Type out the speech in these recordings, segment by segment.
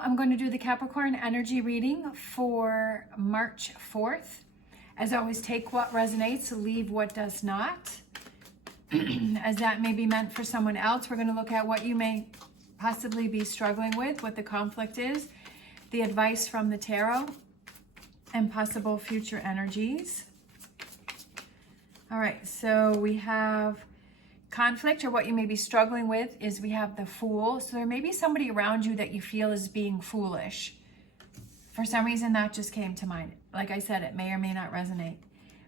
now I'm going to do the Capricorn energy reading for March 4th. As always, take what resonates, leave what does not. As that may be meant for someone else, we're going to look at what you may possibly be struggling with, what the conflict is, the advice from the tarot, and possible future energies. All right, so we have conflict, or what you may be struggling with is we have the Fool. So there may be somebody around you that you feel is being foolish. For some reason, that just came to mind. Like I said, it may or may not resonate.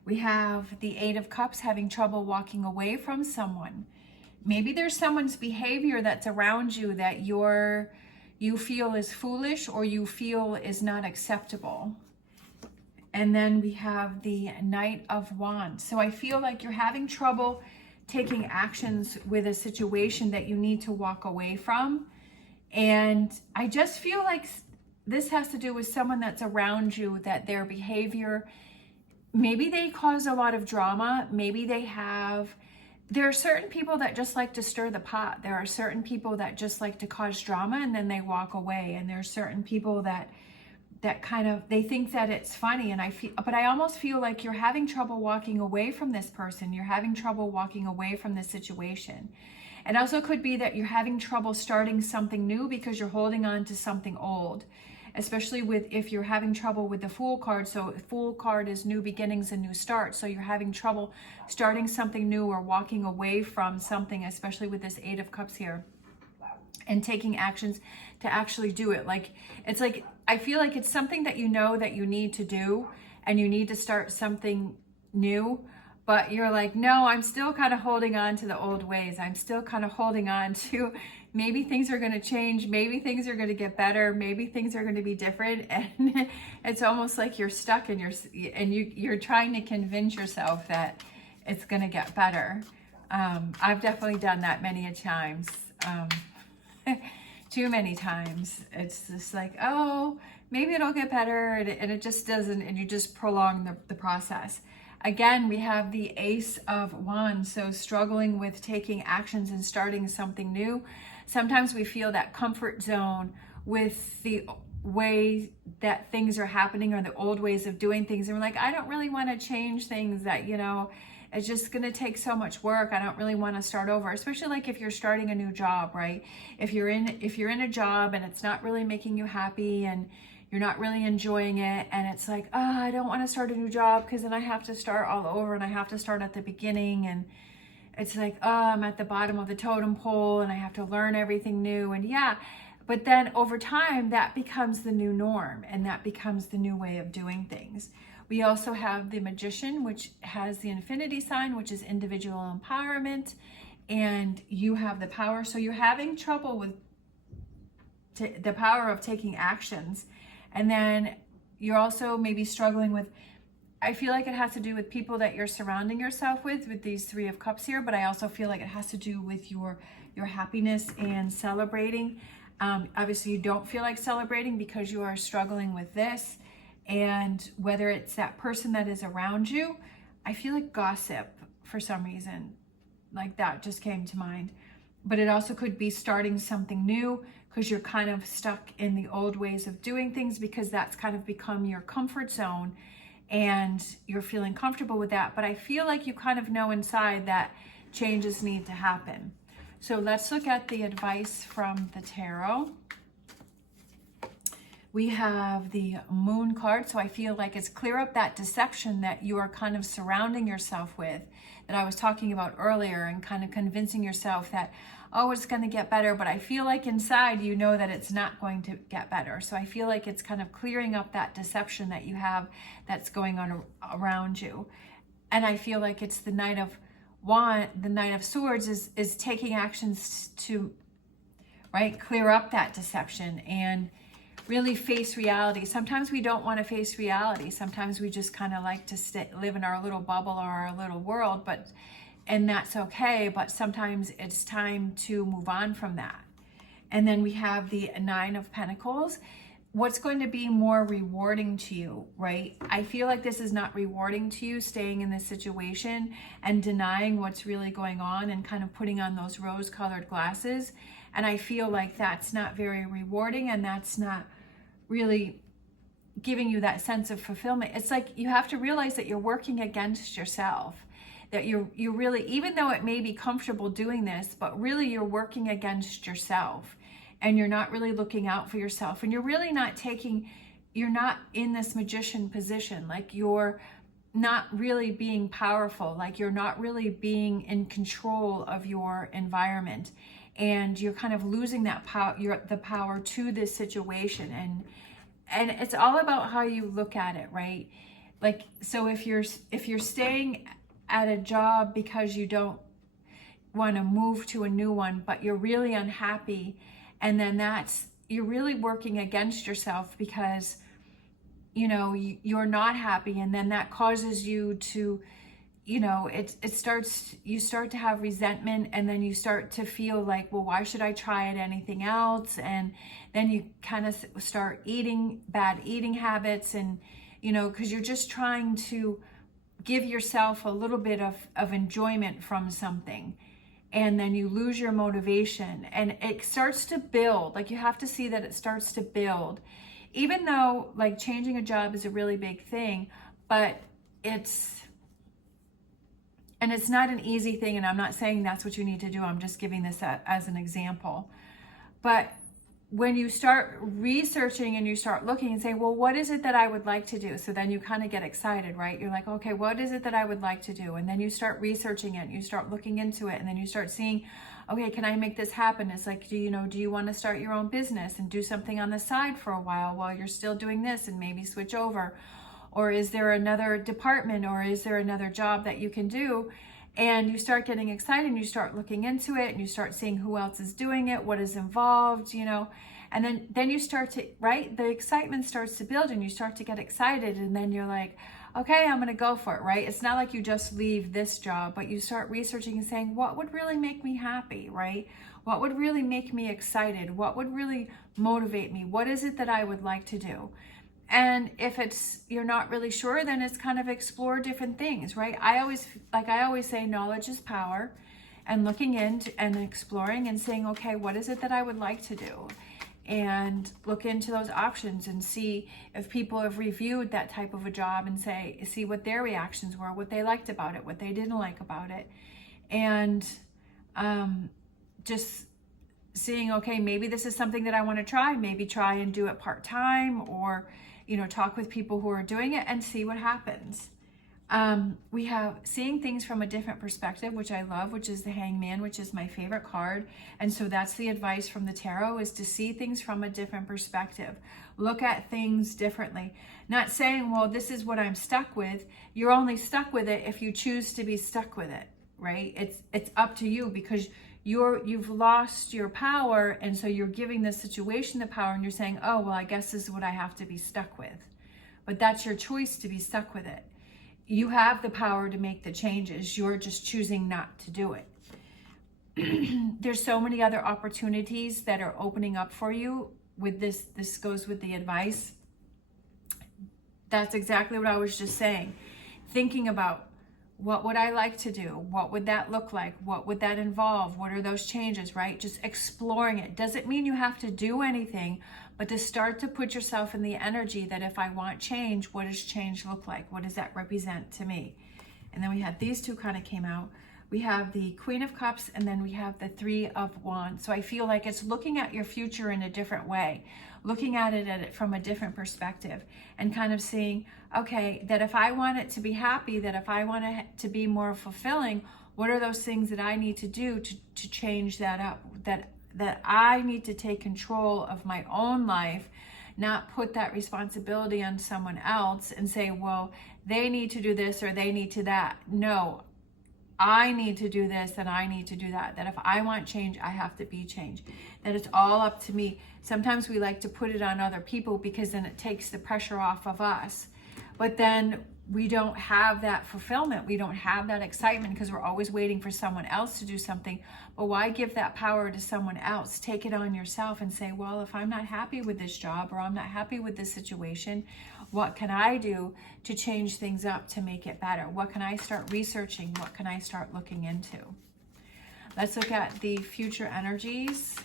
We have the Eight of Cups, having trouble walking away from someone. Maybe there's someone's behavior that's around you that you feel is foolish or you feel is not acceptable. And then we have the Knight of Wands. So I feel like you're having trouble taking actions with a situation that you need to walk away from. And I just feel like this has to do with someone that's around you, that their behavior, maybe they cause a lot of drama. Maybe there are certain people that just like to stir the pot. There are certain people that just like to cause drama and then they walk away. And there are certain people that kind of, they think that it's funny. But I almost feel like you're having trouble walking away from this person. You're having trouble walking away from this situation. It also could be that you're having trouble starting something new because you're holding on to something old, especially if you're having trouble with the Fool card. So Fool card is new beginnings and new starts. So you're having trouble starting something new or walking away from something, especially with this Eight of Cups here, and taking actions to actually do it. It's like, I feel like it's something that you know that you need to do and you need to start something new, but you're like, no, I'm still kind of holding on to the old ways. I'm still kind of holding on to, maybe things are going to change. Maybe things are going to get better. Maybe things are going to be different. And it's almost like you're stuck and you're trying to convince yourself that it's going to get better. I've definitely done that many a times. Too many times. It's just like, oh, maybe it'll get better, and it just doesn't, and you just prolong the process. Again, we have the Ace of Wands, so struggling with taking actions and starting something new. Sometimes we feel that comfort zone with the way that things are happening or the old ways of doing things, and we're like, I don't really want to change things that, it's just going to take so much work. I don't really want to start over, especially like if you're starting a new job, right? If you're in a job and it's not really making you happy and you're not really enjoying it, and it's like, oh, I don't want to start a new job because then I have to start all over and I have to start at the beginning, and it's like, oh, I'm at the bottom of the totem pole and I have to learn everything new. And yeah, but then over time that becomes the new norm and that becomes the new way of doing things. We also have the Magician, which has the infinity sign, which is individual empowerment, and you have the power. So you're having trouble with the power of taking actions. And then you're also maybe struggling with, I feel like it has to do with people that you're surrounding yourself with these Three of Cups here, but I also feel like it has to do with your happiness and celebrating. Obviously you don't feel like celebrating because you are struggling with this. And whether it's that person that is around you, I feel like gossip for some reason, like that just came to mind. But it also could be starting something new because you're kind of stuck in the old ways of doing things because that's kind of become your comfort zone and you're feeling comfortable with that. But I feel like you kind of know inside that changes need to happen. So let's look at the advice from the tarot. We have the Moon card, so I feel like it's clear up that deception that you are kind of surrounding yourself with, that I was talking about earlier, and kind of convincing yourself that, oh, it's going to get better, but I feel like inside you know that it's not going to get better. So I feel like it's kind of clearing up that deception that you have that's going on around you. And I feel like it's the Knight of Swords is taking actions to, right, clear up that deception and really face reality. Sometimes we don't want to face reality. Sometimes we just kind of like to live in our little bubble or our little world, and that's okay. But sometimes it's time to move on from that. And then we have the Nine of Pentacles. What's going to be more rewarding to you, right? I feel like this is not rewarding to you, staying in this situation and denying what's really going on and kind of putting on those rose-colored glasses And I feel like that's not very rewarding, and that's not really giving you that sense of fulfillment. It's like you have to realize that you're working against yourself, that you're really, even though it may be comfortable doing this, but really you're working against yourself, and you're not really looking out for yourself, and you're really not you're not in this magician position, like you're not really being powerful, like you're not really being in control of your environment, and you're kind of losing that power, the power to this situation. And it's all about how you look at it, right? Like, so if you're staying at a job because you don't want to move to a new one, but you're really unhappy, and then you're really working against yourself because, you know, you're not happy, and then that causes you to, you know, you start to have resentment, and then you start to feel like, well, why should I try at anything else? And then you kind of start eating bad eating habits, and, you know, because you're just trying to give yourself a little bit of enjoyment from something, and then you lose your motivation, and it starts to build. Like, you have to see that it starts to build, even though like changing a job is a really big thing, but it's not an easy thing. And I'm not saying that's what you need to do. I'm just giving this as an example. But when you start researching and you start looking and say, well, what is it that I would like to do? So then you kind of get excited, right? You're like, okay, what is it that I would like to do? And then you start researching it, you start looking into it, and then you start seeing, okay, can I make this happen? It's like, do you want to start your own business and do something on the side for a while you're still doing this, and maybe switch over? Or is there another department, or is there another job that you can do? And you start getting excited, and you start looking into it, and you start seeing who else is doing it, what is involved, you know, and then you start to, right? The excitement starts to build, and you start to get excited, and then you're like, okay, I'm going to go for it, right? It's not like you just leave this job, but you start researching and saying, what would really make me happy, right? What would really make me excited? What would really motivate me? What is it that I would like to do? And if you're not really sure, then it's kind of explore different things, right? I always say knowledge is power, and looking into and exploring and saying, okay, what is it that I would like to do? And look into those options and see if people have reviewed that type of a job, and see what their reactions were, what they liked about it, what they didn't like about it. And just seeing, okay, maybe this is something that I want to try, maybe try and do it part-time, or, you know, talk with people who are doing it and see what happens. We have seeing things from a different perspective, which I love, which is the Hangman, which is my favorite card. And so that's the advice from the tarot, is to see things from a different perspective. Look at things differently. Not saying, well, this is what I'm stuck with. You're only stuck with it if you choose to be stuck with it, right? It's up to you, because you've lost your power, and so you're giving the situation the power, and you're saying, oh, well, I guess this is what I have to be stuck with. But that's your choice, to be stuck with it. You have the power to make the changes. You're just choosing not to do it. There's so many other opportunities that are opening up for you with this. This goes with the advice. That's exactly what I was just saying. Thinking about, what would I like to do? What would that look like? What would that involve? What are those changes, right? Just exploring it. Doesn't mean you have to do anything, but to start to put yourself in the energy that if I want change, what does change look like? What does that represent to me? And then we have these two kind of came out. We have the Queen of Cups, and then we have the Three of Wands. So I feel like it's looking at your future in a different way, looking at it from a different perspective, and kind of seeing, okay, that if I want it to be happy, that if I want it to be more fulfilling, what are those things that I need to do to change that up? That I need to take control of my own life, not put that responsibility on someone else and say, well, they need to do this or they need to that. No, I need to do this and I need to do that. That if I want change, I have to be change. That it's all up to me. Sometimes we like to put it on other people, because then it takes the pressure off of us. But then we don't have that fulfillment. We don't have that excitement, because we're always waiting for someone else to do something. But why give that power to someone else? Take it on yourself and say, well, if I'm not happy with this job, or I'm not happy with this situation, what can I do to change things up to make it better? What can I start researching? What can I start looking into? Let's look at the future energies.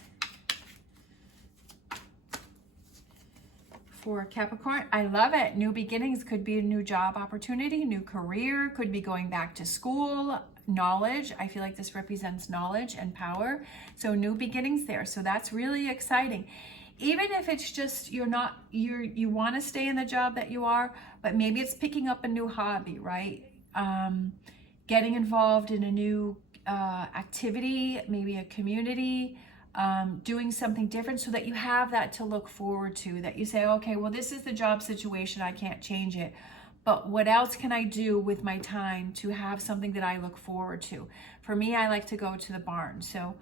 for Capricorn. I love it. New beginnings could be a new job opportunity, new career, could be going back to school, knowledge. I feel like this represents knowledge and power. So new beginnings there. So that's really exciting. Even if it's just you want to stay in the job that you are, but maybe it's picking up a new hobby, right? Getting involved in a new activity, maybe a community, doing something different so that you have that to look forward to, that you say, okay, well, this is the job situation, I can't change it, but what else can I do with my time to have something that I look forward to? For me, I like to go to the barn. So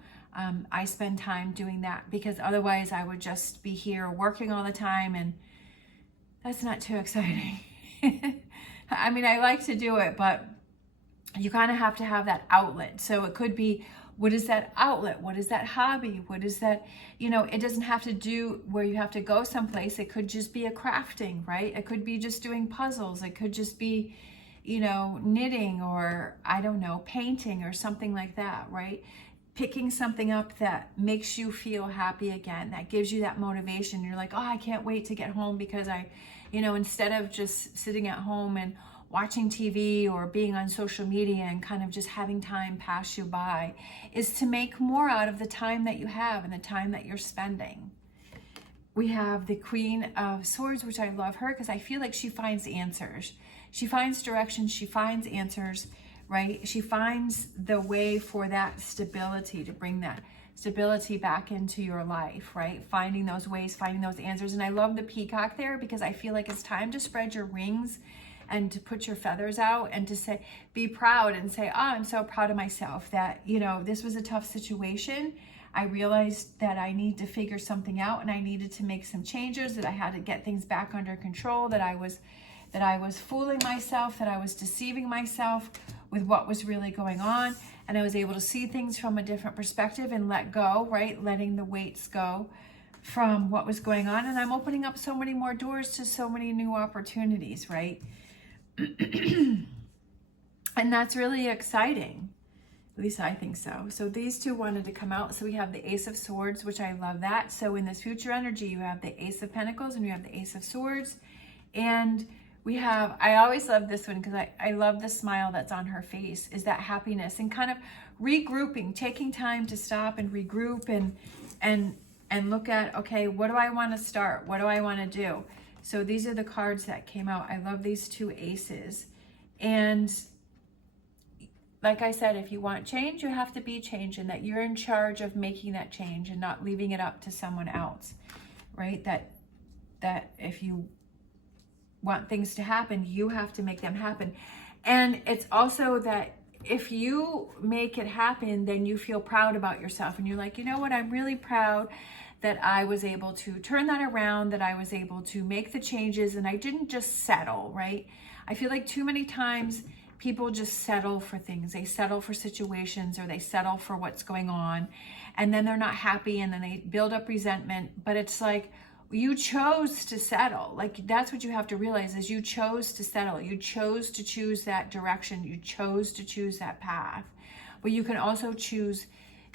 I spend time doing that, because otherwise I would just be here working all the time, and that's not too exciting. I mean, I like to do it, but you kind of have to have that outlet. So it could be, what is that outlet? What is that hobby? What is that, it doesn't have to do where you have to go someplace. It could just be a crafting, right? It could be just doing puzzles. It could just be, knitting, or I don't know, painting or something like that, right? Picking something up that makes you feel happy again, that gives you that motivation. You're like, oh, I can't wait to get home, because instead of just sitting at home and watching TV or being on social media and kind of just having time pass you by, is to make more out of the time that you have and the time that you're spending. We have the Queen of Swords, which I love her because I feel like she finds answers. She finds direction, she finds answers, right? She finds the way for that stability, to bring that stability back into your life, right? Finding those ways, finding those answers. And I love the peacock there, because I feel like it's time to spread your wings and to put your feathers out and to say, be proud and say, oh, I'm so proud of myself that, this was a tough situation. I realized that I need to figure something out, and I needed to make some changes, that I had to get things back under control, that I was fooling myself, that I was deceiving myself with what was really going on. And I was able to see things from a different perspective and let go, right? Letting the weights go from what was going on. And I'm opening up so many more doors to so many new opportunities, right? And that's really exciting. At least I think so. So these two wanted to come out. So we have the Ace of Swords, which I love that. So in this future energy, you have the Ace of Pentacles and you have the Ace of Swords. And we have, I always love this one because I love the smile that's on her face, is that happiness and kind of regrouping, taking time to stop and regroup and look at, okay, what do I want to start? What do I want to do? So these are the cards that came out. I love these two aces. And like I said, if you want change, you have to be change, and that you're in charge of making that change and not leaving it up to someone else, right? That if you want things to happen, you have to make them happen. And it's also that if you make it happen, then you feel proud about yourself. And you're like, you know what? I'm really proud that I was able to turn that around, that I was able to make the changes, and I didn't just settle, right? I feel like too many times people just settle for things. They settle for situations, or they settle for what's going on, and then they're not happy, and then they build up resentment. But it's like, you chose to settle. Like, that's what you have to realize, is you chose to settle. You chose to choose that direction. You chose to choose that path. But you can also choose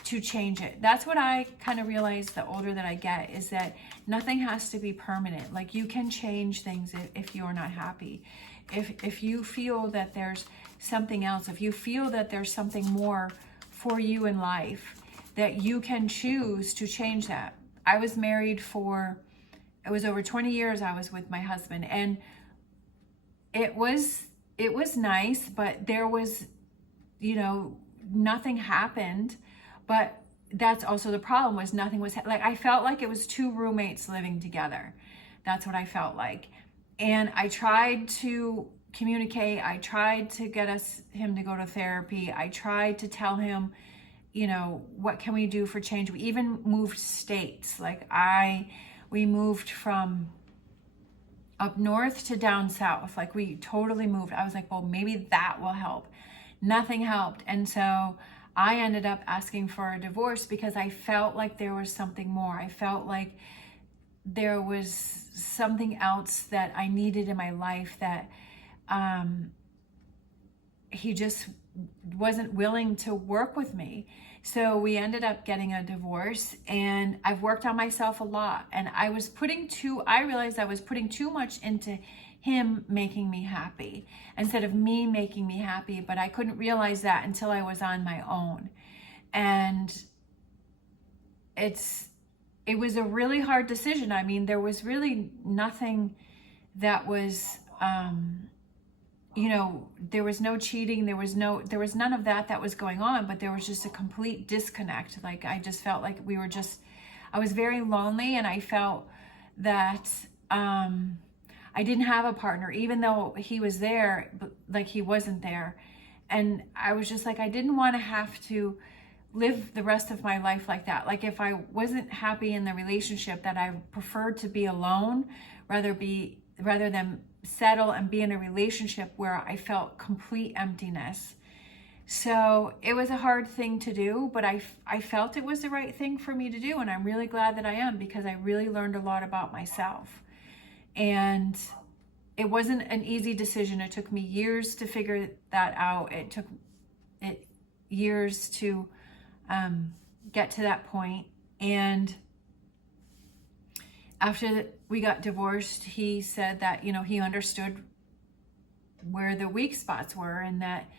to change it. That's what I kind of realize the older that I get, is that nothing has to be permanent. Like, you can change things if you're not happy. If you feel that there's something else, if you feel that there's something more for you in life, that you can choose to change that. I was married it was over 20 years I was with my husband, and it was nice, but there was, nothing happened. But that's also the problem, was nothing was, like, I felt like it was two roommates living together. That's what I felt like. And I tried to communicate. I tried to get him to go to therapy. I tried to tell him, what can we do for change? We even moved states. Like, we moved from up north to down south. Like, we totally moved. I was like, well, maybe that will help. Nothing helped. And so I ended up asking for a divorce, because I felt like there was something more. I felt like there was something else that I needed in my life, that he just wasn't willing to work with me. So we ended up getting a divorce, and I've worked on myself a lot. And I realized I was putting too much into him making me happy instead of me making me happy. But I couldn't realize that until I was on my own. And it was a really hard decision. I mean, there was really nothing that was, there was no cheating. There was none of that was going on, but there was just a complete disconnect. Like, I just felt like I was very lonely, and I felt that, I didn't have a partner, even though he was there, but like he wasn't there. And I was just like, I didn't want to have to live the rest of my life like that. Like, if I wasn't happy in the relationship, that I preferred to be alone rather than settle and be in a relationship where I felt complete emptiness. So it was a hard thing to do, but I felt it was the right thing for me to do. And I'm really glad that I am, because I really learned a lot about myself. And it wasn't an easy decision. It took me years to figure that out. It took years to get to that point. And after we got divorced, he said that, he understood where the weak spots were, and that,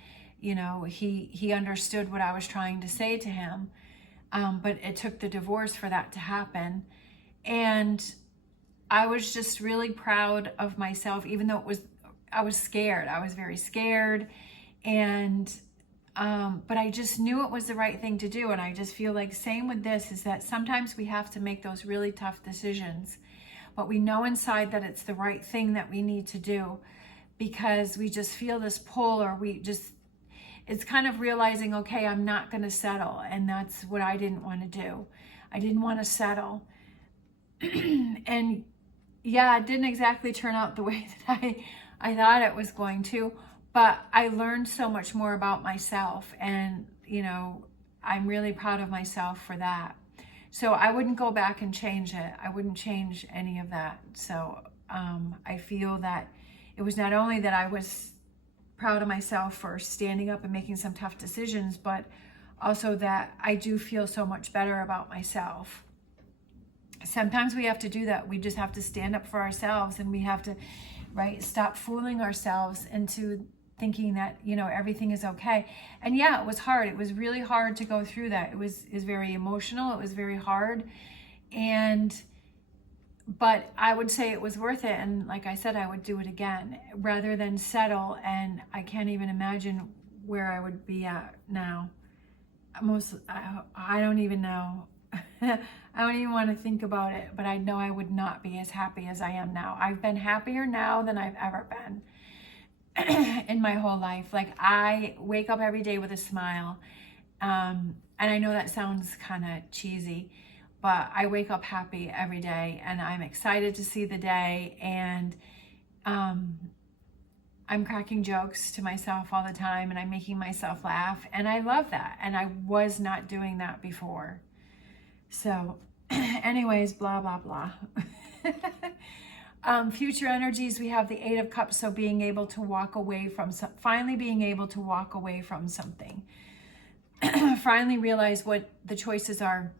he understood what I was trying to say to him. But it took the divorce for that to happen. And I was just really proud of myself, even though I was scared. I was very scared. And, but I just knew it was the right thing to do. And I just feel like same with this, is that sometimes we have to make those really tough decisions, but we know inside that it's the right thing that we need to do, because we just feel this pull, or it's kind of realizing, okay, I'm not going to settle. And that's what I didn't want to do. I didn't want to settle. And yeah, it didn't exactly turn out the way that I thought it was going to, but I learned so much more about myself, and, I'm really proud of myself for that. So I wouldn't go back and change it. I wouldn't change any of that. So I feel that it was not only that I was proud of myself for standing up and making some tough decisions, but also that I do feel so much better about myself. Sometimes we have to do that. We just have to stand up for ourselves, and we have to, stop fooling ourselves into thinking that, everything is okay. And yeah, it was hard. It was really hard to go through that. It was very emotional. It was very hard. But I would say it was worth it. And like I said, I would do it again rather than settle. And I can't even imagine where I would be at now. I don't even know. I don't even want to think about it, but I know I would not be as happy as I am now. I've been happier now than I've ever been in my whole life. Like, I wake up every day with a smile. And I know that sounds kind of cheesy, but I wake up happy every day, and I'm excited to see the day. And I'm cracking jokes to myself all the time, and I'm making myself laugh. And I love that. And I was not doing that before. So anyways, blah, blah, blah. Future energies, we have the Eight of Cups. So being able to walk away from, finally being able to walk away from something. Finally realize what the choices are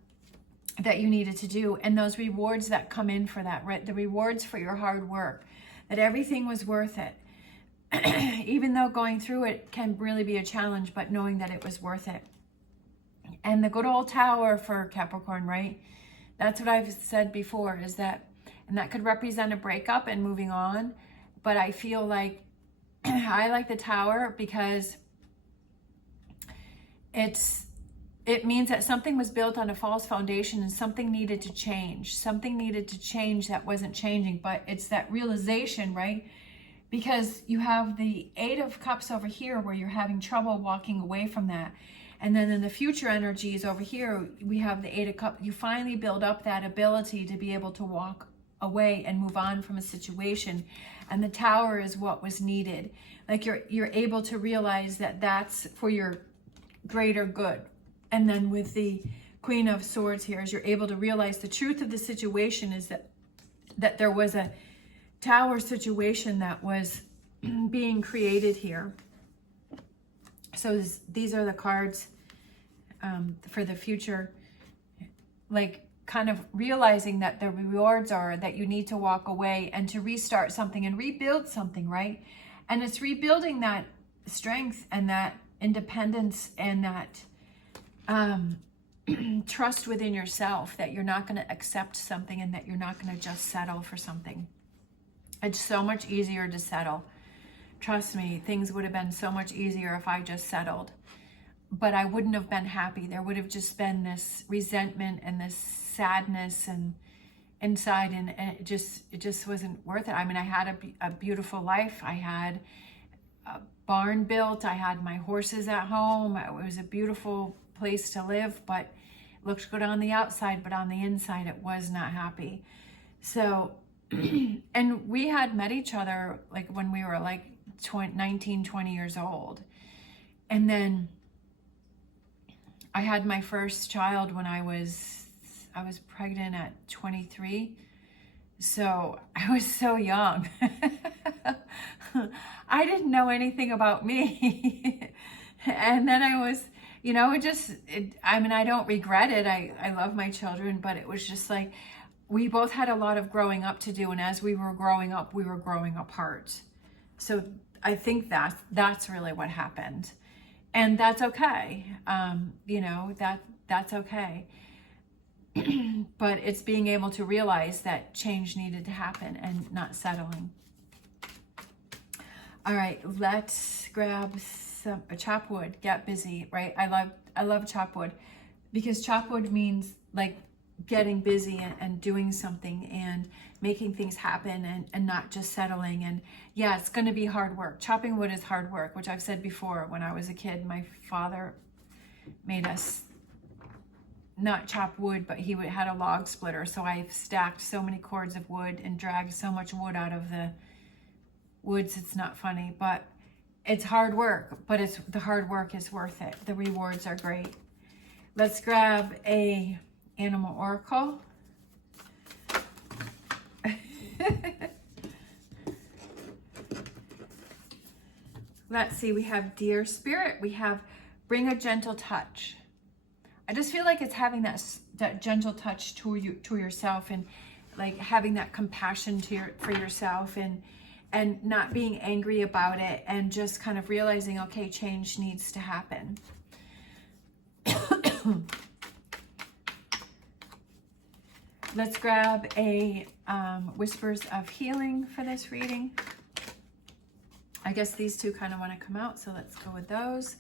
that you needed to do. And those rewards that come in for that, right? The rewards for your hard work, that everything was worth it. Even though going through it can really be a challenge, but knowing that it was worth it. And the good old Tower for Capricorn, right? That's what I've said before, is that, and that could represent a breakup and moving on. But I feel like I like the Tower because it means that something was built on a false foundation, and something needed to change. Something needed to change that wasn't changing, but it's that realization, right? Because you have the Eight of Cups over here where you're having trouble walking away from that. And then in the future energies over here, we have the Eight of Cups. You finally build up that ability to be able to walk away and move on from a situation. And the Tower is what was needed. Like, you're able to realize that that's for your greater good. And then with the Queen of Swords here, is you're able to realize the truth of the situation is that there was a Tower situation that was being created here. So these are the cards for the future, like kind of realizing that the rewards are that you need to walk away and to restart something and rebuild something, right? And it's rebuilding that strength and that independence and that trust within yourself, that you're not going to accept something and that you're not going to just settle for something. It's so much easier to settle. Trust me, things would have been so much easier if I just settled. But I wouldn't have been happy. There would have just been this resentment and this sadness and inside, and it just wasn't worth it. I mean, I had a beautiful life. I had a barn built. I had my horses at home. It was a beautiful place to live, but it looked good on the outside, but on the inside, it was not happy. So, and we had met each other like when we were like 19, 20 years old. And then I had my first child when I was pregnant at 23. So I was so young. I didn't know anything about me. And then I was, you know, I mean, I don't regret it. I love my children, but it was just like, we both had a lot of growing up to do. And as we were growing up, we were growing apart. So I think that's really what happened. And that's okay. You know, that's okay. But it's being able to realize that change needed to happen and not settling. All right, let's grab some chop wood, get busy, right? I love chop wood because chop wood means like getting busy and doing something and making things happen and not just settling. And yeah, it's going to be hard work. Chopping wood is hard work, which I've said before. When I was a kid, my father made us not chop wood, but he had a log splitter. So I've stacked so many cords of wood and dragged so much wood out of the woods. It's not funny, but it's hard work, but the hard work is worth it. The rewards are great. Let's grab a animal oracle. Let's see, we have dear spirit, we have bring a gentle touch. I just feel like it's having that gentle touch to yourself, and like having that compassion for yourself, and not being angry about it, and just kind of realizing, okay, change needs to happen. Let's grab a Whispers of Healing for this reading. I guess these two kind of want to come out, so let's go with those.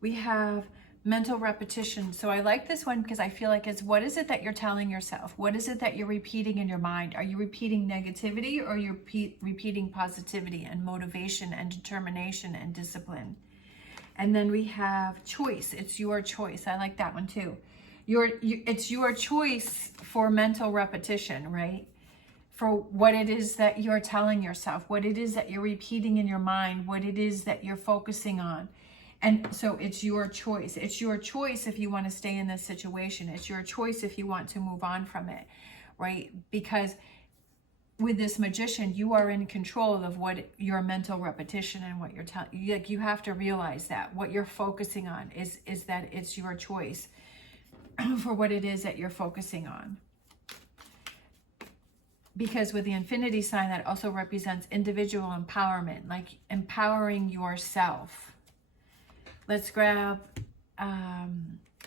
We have mental repetition. So I like this one because I feel like it's, what is it that you're telling yourself? What is it that you're repeating in your mind? Are you repeating negativity, or you're repeating positivity and motivation and determination and discipline? And then we have choice. It's your choice. I like that one too. It's your choice for mental repetition, right? For what it is that you're telling yourself, what it is that you're repeating in your mind, what it is that you're focusing on. And so it's your choice. It's your choice if you want to stay in this situation. It's your choice if you want to move on from it, right? Because with this Magician, you are in control of what your mental repetition and what you're telling. Like, you have to realize that what you're focusing on is that it's your choice for what it is that you're focusing on. Because with the infinity sign, that also represents individual empowerment, like empowering yourself. Let's grab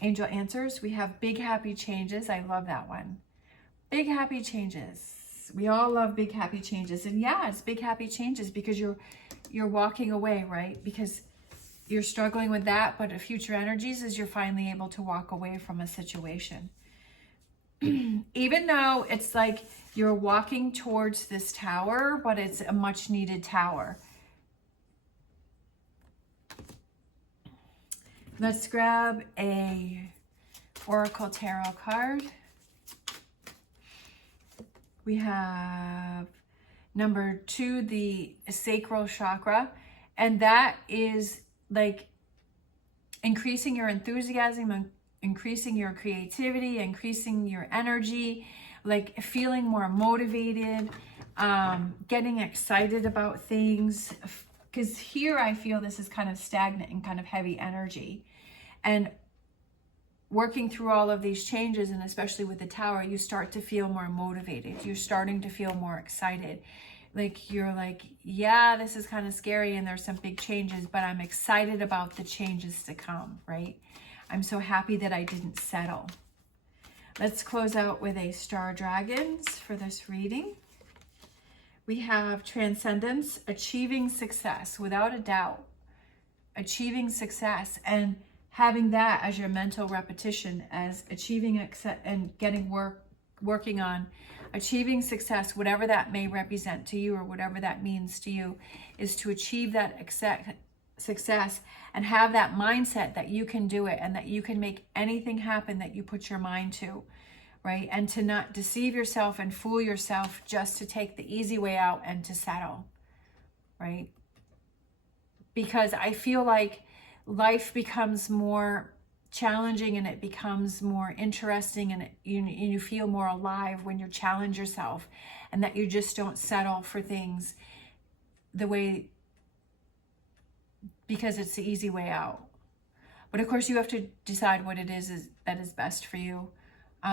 Angel Answers. We have big happy changes. I love that one. Big happy changes. We all love big happy changes. And yeah, it's big happy changes because you're walking away, right? Because you're struggling with that, but future energies is you're finally able to walk away from a situation. Even though it's like you're walking towards this tower, but it's a much needed tower. Let's grab a Oracle Tarot card. We have number 2, the sacral chakra, and that is like increasing your enthusiasm, increasing your creativity, increasing your energy, like feeling more motivated, getting excited about things. Because here I feel this is kind of stagnant and kind of heavy energy. And working through all of these changes, and especially with the Tower, you start to feel more motivated. You're starting to feel more excited. Like you're like, yeah, this is kind of scary and there's some big changes, but I'm excited about the changes to come, right? I'm so happy that I didn't settle. Let's close out with a Star Dragons for this reading. We have Transcendence, achieving success, without a doubt. Achieving success and having that as your mental repetition, as achieving and working on achieving success, whatever that may represent to you or whatever that means to you, is to achieve that success and have that mindset that you can do it and that you can make anything happen that you put your mind to, right? And to not deceive yourself and fool yourself just to take the easy way out and to settle, right? Because I feel like life becomes more challenging and it becomes more interesting, and you feel more alive when you challenge yourself, and that you just don't settle for things the way, because it's the easy way out. But of course you have to decide what it is that is best for you.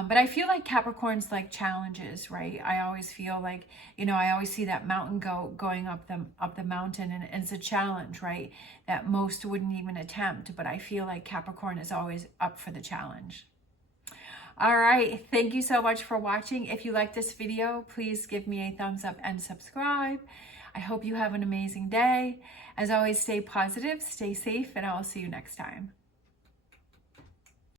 But I feel like Capricorn's like challenges, right? I always feel like, you know, I always see that mountain goat going up the mountain, and it's a challenge, right? That most wouldn't even attempt, but I feel like Capricorn is always up for the challenge. All right, thank you so much for watching. If you like this video, please give me a thumbs up and subscribe. I hope you have an amazing day. As always, stay positive, stay safe, and I will see you next time.